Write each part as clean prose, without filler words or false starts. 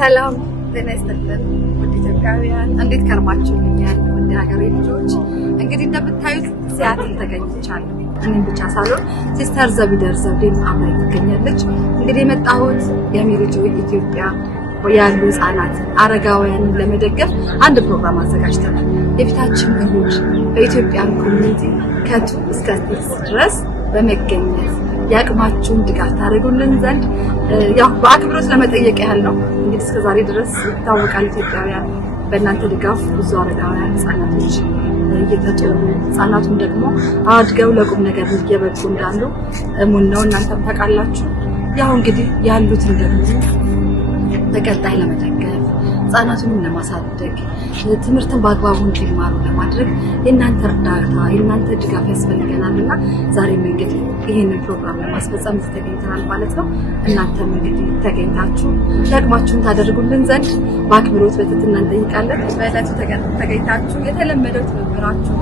ሰላም ጤና ይስጥልን ውድ ኢትዮጵያውያን፣ እንዴት ከርማችሁልኛል? ውድ ሀገሬ ልጆች፣ እንግዲህ እንደምታዩት ሲያትል ተገኝቻለሁ። እኔም ብቻ ሳልሆን ሲስተር ዘቢደር ዘውዴም አብራኝ ትገኛለች። እንግዲህ የመጣሁት የሜሪጆ ኢትዮጵያ ያሉ ህጻናት አረጋውያንን ለመደገፍ አንድ ፕሮግራም አዘጋጅተናል። የፊታችን እሁድ በኢትዮጵያን ኮሚኒቲ ከቱ እስከ 6 ድረስ በመገኘት የአቅማችሁን ድጋፍ ታደርጉልን ዘንድ ያው በአክብሮት ለመጠየቅ ያህል ነው። እንግዲህ እስከዛሬ ድረስ ይታወቃል ኢትዮጵያውያን በእናንተ ድጋፍ ብዙ አረጋውያን ህጻናቶች እየተጦሩ ህጻናቱን ደግሞ አድገው ለቁም ነገር እየበቁ እንዳሉ እሙን ነው። እናንተም ታውቃላችሁ። ያው እንግዲህ ያሉትን ደግሞ በቀጣይ ለመደገፍ ህጻናቱን ለማሳደግ ትምህርትን በአግባቡ እንዲማሩ ለማድረግ የእናንተ እርዳታ የእናንተ ድጋፍ ያስፈልገናልና ዛሬም እንግዲህ ይህንን ፕሮግራም ለማስፈጸም ተገኝተናል ማለት ነው። እናንተም እንግዲህ ተገኝታችሁ ደግማችሁን ታደርጉልን ዘንድ በአክብሮት በትህትና እንጠይቃለን። በዕለቱ ተገኝታችሁ የተለመደው ትብብራችሁ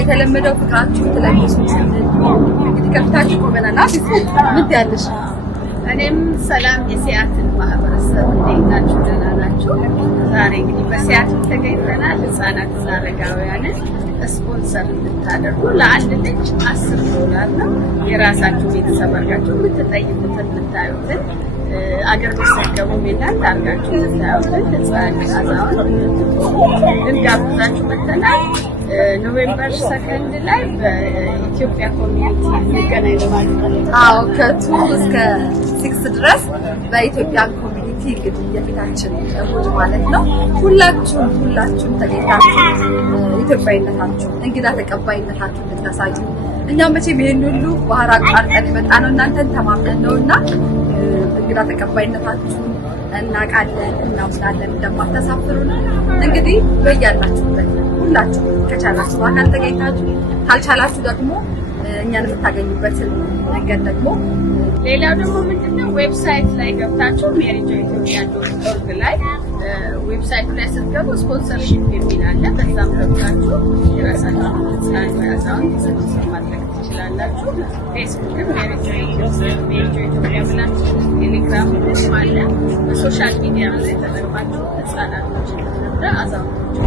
የተለመደው ፍቅራችሁ ትለግሱ ስንል እንግዲህ ከፊታችሁ ቆመናል። ምን ትያለሽ? እኔም ሰላም የሲያትል ማህበረሰብ እንዴት ናችሁ? ደህና ናችሁ? ዛሬ እንግዲህ በሲያትል ተገኝተናል። ህጻናትና አረጋውያንን ስፖንሰር እንድታደርጉ ለአንድ ልጅ $10 ነው። የራሳችሁ ቤተሰብ አድርጋችሁ የምትጠይቁትን የምታዩትን አገር ቢሰገቡ ሜላን አድርጋችሁ የምታዩትን ህጻን አዛውንት ልንጋብዛችሁ መጥተናል። ኖቬምበር 2 ላይ በኢትዮጵያ ኮሚኒቲ እንገናኝ ለማለት ነው። ከቱ እስከ 6 ድረስ በኢትዮጵያ ኮሚኒቲ እንግዲህ የፊታችን እሁድ ማለት ነው። ሁላችሁም ተገኝታችሁ ኢትዮጵያዊነታችሁ እንግዳ ተቀባይነታችሁ እንድታሳዩ እኛም መቼም ይሄን ሁሉ ባህር አቋርጠን የመጣ ነው እናንተን ተማምነን ነውና እንግዳ ተቀባይነታችሁ እናውቃለን እናምናለን እንደማታሳፍሩን። እንግዲህ በያላችሁበት ሁላችሁ ከቻላችሁ በአካል ተገኝታችሁ ካልቻላችሁ ደግሞ እኛን የምታገኙበትን መንገድ ደግሞ ሌላው ደግሞ ምንድነው ዌብሳይት ላይ ገብታችሁ ሜሪጆኢትዮጵያ.org ላይ ዌብሳይቱ ላይ ስትገቡ ስፖንሰርሺፕ የሚል አለ። በዛም ገብታችሁ የራሳችሁን አካውንት ስፖንሰር ማድረግ ትችላላችሁ። ፌስቡክም ሜሪጆኢትዮጵያ ብላችሁ ቴሌግራም አለ። በሶሻል ሚዲያ ላይ ተጠቅማችሁ ህጻናቶች እና አዛውንቶች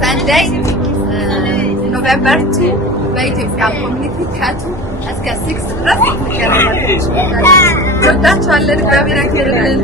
ሰንደይ ኖቬምበር 2 በኢትዮጵያ ኮሚኒቲ ከቱ እስከ 6 ድረስ እንገናኛለን። ወዳችኋለን። እግዚአብሔር ያክብርልን።